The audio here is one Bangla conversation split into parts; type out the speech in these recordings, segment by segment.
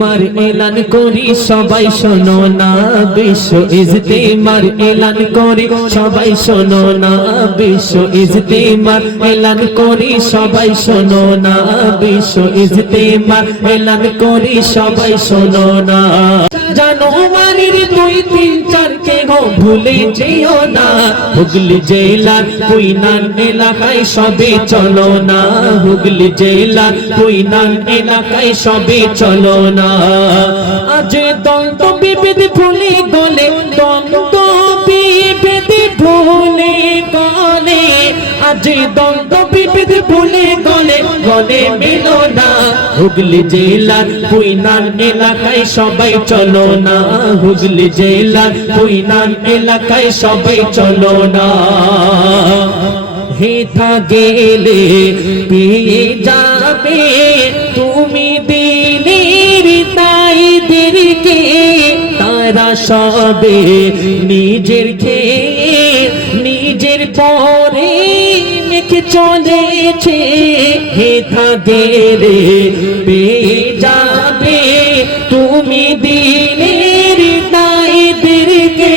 মার এলান করি, সবাই শোনো না বিশ্ব ইজতে মার এলান করি, সবাই শোনো না বিশ্ব ইজতে মার এলান করি, সবাই শোনো না বিশ্ব ইজতে মার এলান করি, সবাই শোনো না। জানুয়ারির দুই তিন চার কে গো ভুলে যেও না। হুগলি জেলার কুইনান এলাকায় সবে চলো না। হুগলি জেলার কুইনান এলাকায় সবে চলো না। আজ দ্বন্দ্ব বিভেদ ভুলে গলে আজ দ্বন্দ্ব বিভেদ ভুলে গলে গলে মেলো না। হুগলি জেলার কুইনান এলাকায় সবাই চলো না। হুগলি জেলার কুইনান এলাকায় সবাই চলো না। হেথা গেলে পেয়ে যাবে, তুমি দিনের তাইদেরকে তারা সবে নিজের খেয়ে চলেছে হেথা গেলে পেয়ে যাবে। তুমি দিনের তাইদেরকে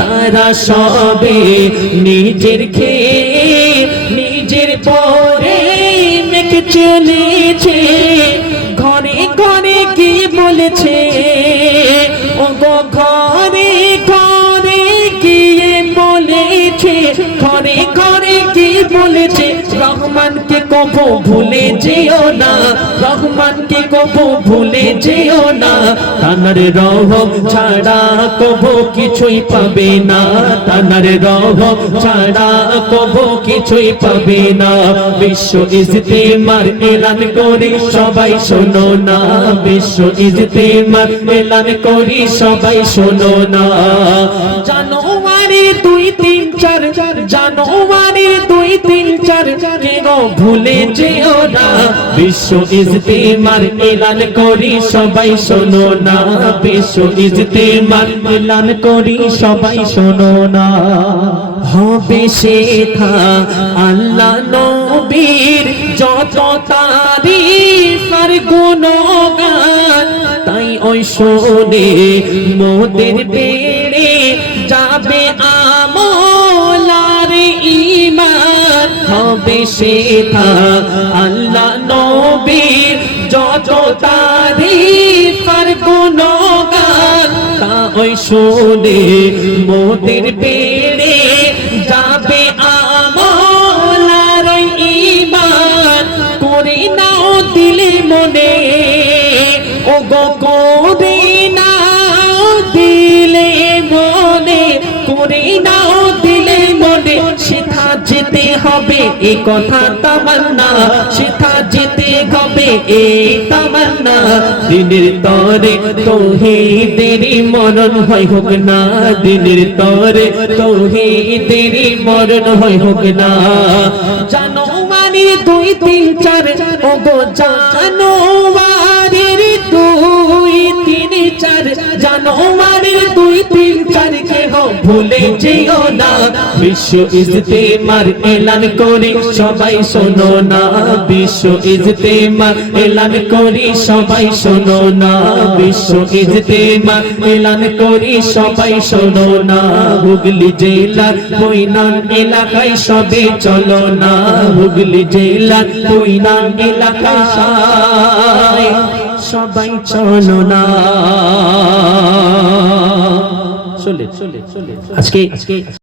তারা সবে নিজের খেয়ে, নিজের পরে মেঘ চলেছে। কবো ভুলে যেও না। রহমানকে কবো ভুলে যেও না। তানার রহ ছাড়া কবো কিছুই পাবে না। তানার রহ ছাড়া কবো কিছুই পাবে না। বিশ্ব ইজতেমার এলান করি সবাই শোনো না। বিশ্ব ইজতেমার এলান করি সবাই শোনো না। জানুয়ারি দুই, তিন, চার জানুয়ারি দুই, তিন, চার। ভুলে যেও না, বিশ্ব ইজতেমার এলান করি, সবাই শোনো না। বিশ্ব ইজতেমার এলান করি, সবাই শোনো না। হবে সেথা আল্লাহ নবীর যত তারিফ আর গুণগান, তাই ওই শোনে মোদের বেড়ে যাবে আমলার ইমান হবে সেথা আল্লাহ নবীর যত তারিফ আর গুণগান। তা ওই শোনে মোদের পেড়ে যাবে আমলার ইমান করে নাও দিলে মনে ও গো করে করে নাও দিলে মনে, সেথা যেতে হবে, এ কথা তামান্না, সেথা যেতে হবে এই তামান্না। দিনের তরে তোহিদেরই মরণ হয় হোক না, দিনের তরে তোহিদেরই মরণ হয় হোক না। জানো মানে দুই তিন চার ও গো জানো মারির দুই তিন চার জানো মারির দুই তিন চার ভুলে যেও না। বিশ্ব ইজতেমার এলান করি, সবাই শোনো না। বিশ্ব ইজতেমার এলান করি, সবাই শোনো না। বিশ্ব ইজতেমার এলান করি, সবাই শোনো না। হুগলি জেলার বইনান এলাকায় সবে চলো না। হুগলি জেলার বইনান এলাকায় সবাই চলো না। চলে চলে চলে আজকে আজকে